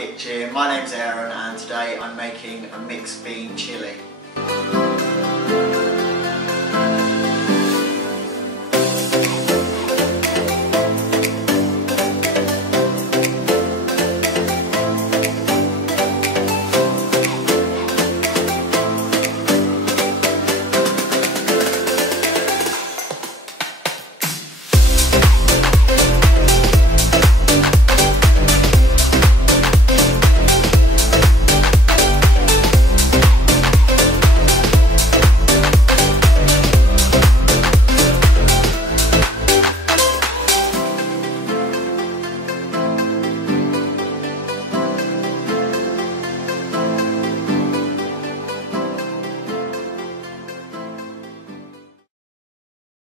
kitchen. My name's Aaron and today I'm making a mixed bean chilli.